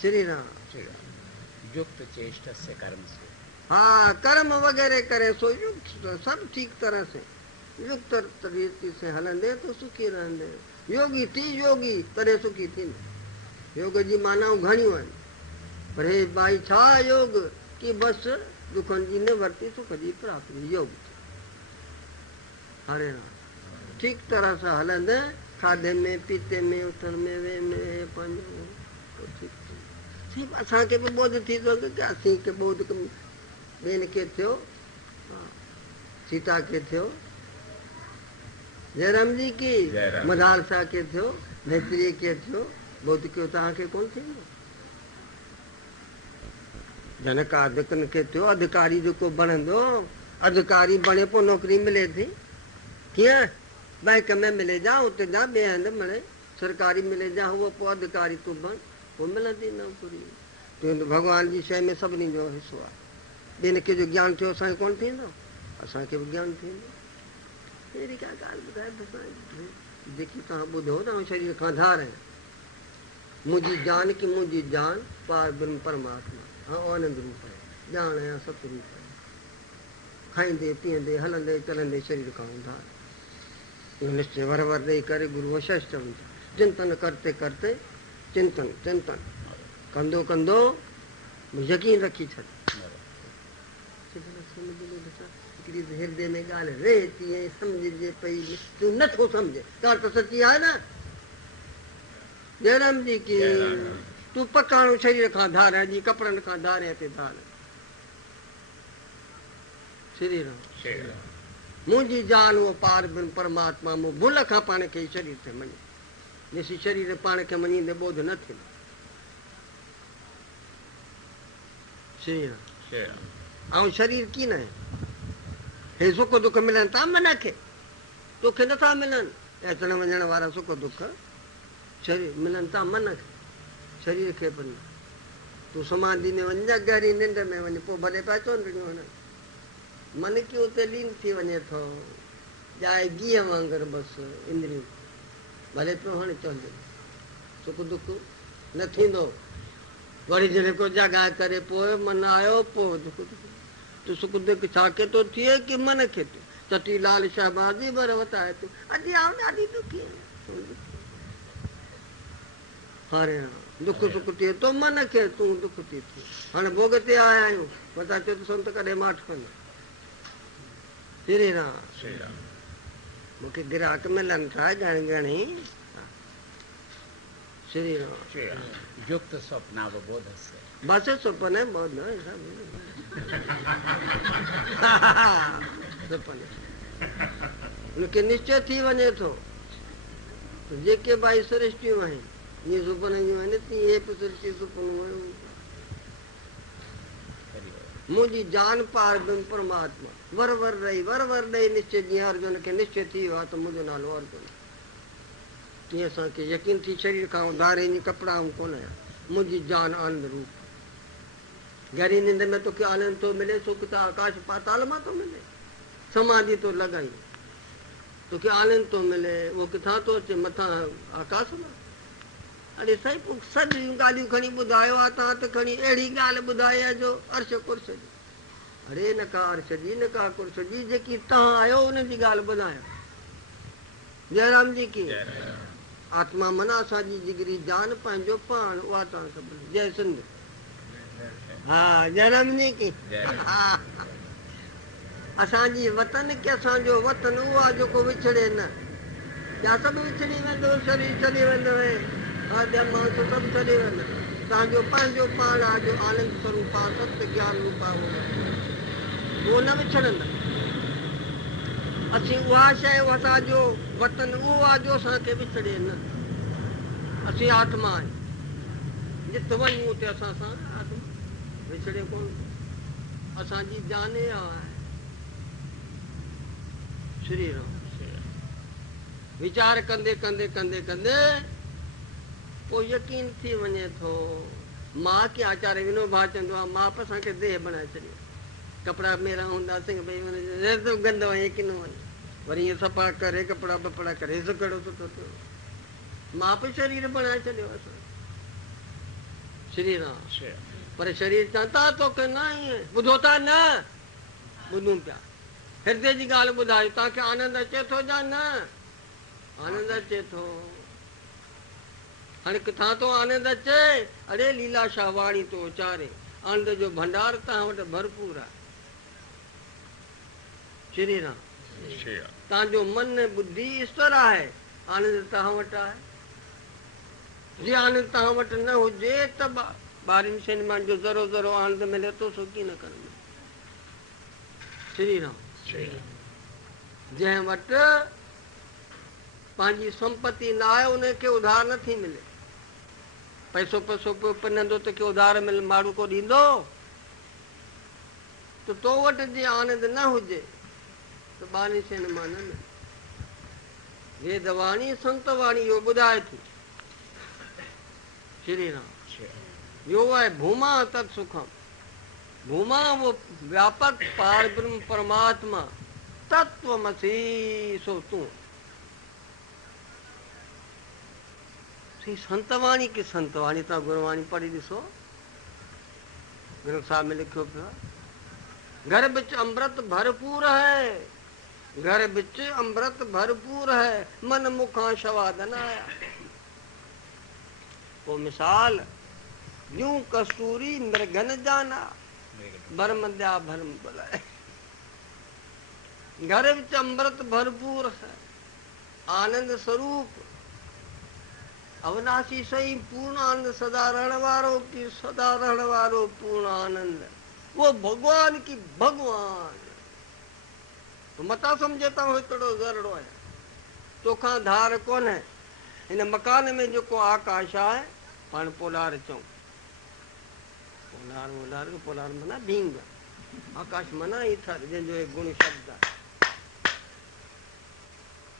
श्री राम। युक्त चेष्टा से कर्म से। हाँ, कर्म वगैरह करे सो युक्त सब ठीक तरह से युक्त तरीके से हलंदे तो सुखी रहंदे। योगी थी योगी तॾहिं सुखी थींदे। योग जी मानाऊं घणियूं आहिनि, पर हे भाई छा योग की बसि दुखनि जी निवृत्ति सुख जी प्राप्ति योग। हरे राम। ठीक तरह सां हलंदे खाधे में पीते में उथण में वेह में पंहिंजो ठीक थी। असांखे बि ॿोध थी थो की असीं के ॿोध ॿियनि खे थियो, सीता खे थियो, जयराम जी की मदालसा खे थियो, मैत्री खे थियो, ॿोध कयो तव्हांखे कोन थींदो। जनकादिकनि खे थियो, अधिकारी जेको बणंदो, अधिकारी बणे पोइ नौकिरी मिले थी कीअं? बैंक में मिले जा, उते जा, ॿिए हंधि मिले, सरकारी मिले जा, उहो पोइ अधिकारी तूं बण, पोइ मिलंदी नौकिरी। तुंहिंजो भॻवान जी शइ में सभिनी जो हिसो आहे। ॿियनि खे जो ज्ञान थियो असांखे कोन थींदो, असांखे बि ज्ञान थींदो। अहिड़ी का ॻाल्हि ॿुधाए जेकी तव्हां ॿुधो तव्हां शरीर खां धार आहे। मुंहिंजी जान की मुंहिंजी जान पार ब्रह्म परमात्मा हाँ आनंद रूप है, ॼाण है सतरूप है। खाईंदे पीअंदे हलंदे चलंदे शरीर खां धार। निश्चय वर वर ॾेई करे गुरू वशिष्ठ चिंतन करते करते चिंतन चिंतन कंदो कंदो यकीन रखी छॾ। हृदय में ॻाल्हि रहे थी ऐं सम्झजे पई, तूं नथो सम्झे ॻाल्हि त सची आहे न। जयराम जी की तूं पकाणो शरीर खां धार आहे जी, कपिड़नि खां धारे ते धार। श्री राम। मुंहिंजी जान उहो पार ब्रह्म परमात्मा मूं भुल खां पाण खे शरीर ते मञे। ॾिसी शरीर पाण खे मञींदे ॿोध न थींदो। श्री राम। ऐं शरीर कीअं आहे? हे सुख दुख मिलनि था मन खे, तोखे नथा मिलनि। अचण वञण वारा सुख दुख शरीर मिलनि था मन खे, शरीर खे बि न। तूं समाधि में वञ, गहरी निंड में वञ, पोइ भले पिया चवनि हण मन की उते लीन थी वञे थो, ॼाए गीह वांगुरु बसि इंद्रियूं भले पियो हाणे चवंदे सुख दुख न थींदो। वरी जॾहिं को जॻहि करे पोइ मन आयो पोइ दुख तूं सुख दुख छा के थो थिए की मन खे थो चटी लाल शहबाज़ी बर वताए तूं अॼु आऊं ॾाढी दुखी। हरे राम। दुख सुख थिए थो मन खे, तूं दुख थी थिए। हाणे भोग ते आया आहियूं, वता चयो त संत कॾहिं माठ कंदा। श्री राम। मूंखे ग्राहक मिलनि था घणे घणे। श्री राम। युक्त स्वप्नावबोध से। बस सुपन है बहुत न सुपन उनखे निश्चय थी वञे थो त जेके भाई सृष्टियूं आहिनि इहे सुपन जूं आहिनि, तीअं बि सृष्टि सुपनूं आहिनि। मुंहिंजी जान पार ब्रह्म परमात्मा वर वर रही निश्चय जीअं अर्जुन खे निश्चय थी वियो आहे त मुंहिंजो नालो अर्जुन। तीअं असांखे यकीन थी शरीर खां उधारे जी कपिड़ा कोन आया। मुंहिंजी जान आनंद रूप। गहरी निंड में तोखे आनंद थो मिले, सुख त आकाश पाताल मां थो मिले। समाधि तो लॻाई तोखे आनंद थो मिले, उहो किथां थो अचे? मथां आकाश मां। अड़े साईं पोइ सॼियूं ॻाल्हियूं खणी ॿुधायो आहे तव्हां त खणी अहिड़ी ॻाल्हि ॿुधाई आहे जो अर्श कुर्श जी। अड़े न का अर्श जी न का कुर्श जी, जेकी तव्हां आहियो उन जी ॻाल्हि ॿुधायो। जयराम जी की आत्मा माना असांजी जिगरी जान पंहिंजो पाण, उहा तव्हां सभु जय सिंध। हा जयराम जी की असांजी वतन की असांजो वतन उहो आहे जेको विछड़े न। या सभु विछड़ी वेंदो, शरीर छॾे वेंदो आहे, मां सभु छॾे वेंदो। तव्हांजो पंहिंजो पाण आहे जो आनंद स्वरूप आहे, सत्य ज्ञान रूप आहे, उहो न विछड़ंदा। असीं उहा शइ असांजो वतन उहो आहे जो असांखे विछड़े न। असीं आत्मा आहियूं, जिते वञूं उते असां सां आत्मा विछड़े कोन। असांजी जान आहे। श्री राम। वीचार कंदे कंदे कंदे कंदे पोइ यकीन थी वञे थो। मां की आचार्य विनोबा चवंदो आहे, मां बि असांखे देह बणाए छॾियो। कपिड़ा मेरा हूंदा सिंह भई गंद वञे किनो वञे, वरी ईअं सफ़ा करे कपिड़ा बपड़ा करे कहिड़ो सुठो थियो। मां बि शरीर बणाए छॾियो असां। श्री राम। श्री राम। पर शरीर चवंता तोखे न ईअं ॿुधो था न ॿुधूं पिया हृदय जी ॻाल्हि ॿुधायो तव्हांखे आनंद अचे थो या न आनंद अचे थो हाणे किथां थो आनंद अचे अरे लीलाशाह वाणी तो उचारे आनंद जो भंडार तव्हां वटि भरपूर आहे श्री राम। श्री राम। तव्हांजो मन बुद्धि ईश्वर आहे आनंद तव्हां वटि आहे जे आनंद तव्हां वटि न हुजे त ॿारनि शयुनि जो ज़रो ज़रो आनंद मिले थो सो कीअं न करे श्री राम। श्री राम। जंहिं वटि पंहिंजी संपत्ति न आहे उनखे उधार नथी मिले पैसो पैसो पियो पिनंदो त के उधार मिल माण्हू को ॾींदो त तो वटि जे आनंद न हुजे त ॿारनि शयुनि मां न मिले वेदवाणी संतवाणी इहो ॿुधाए थी श्री राम। श्री राम। यो है भूमा तत् सुखम भूमा वो व्यापक पार ब्रह्म परमात्मा तत्वमसी सो तू संतवाणी की संतवाणी तव्हां गुरवाणी पढ़ी ॾिसो ग्रंथ साहिब में लिखियो पियो आहे घर बिच अमृत भरपूर है घर बिच अमृत भरपूर है मन मुखां सवाद न आया वो मिसाल यूं कस्तूरी मृगन जाना भरम दया भरम बुलाए घर बिच अमृत भरपूर है आनंद स्वरूप अविनाशी सही पूर्ण आनंद सदा रहण वारो की सदा रहण वारो पूर्ण आनंद वो भगवान की भगवान तो मता समझता हो हिकिड़ो ज़रड़ो है तोखां धार कोन है हिन मकान में जेको आकाश आहे पाण पोलार चऊं पोलार वोलार पोलार माना भींग आकाश माना ईथर जंहिंजो गुण शब्द आहे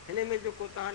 हिन में जेको तव्हां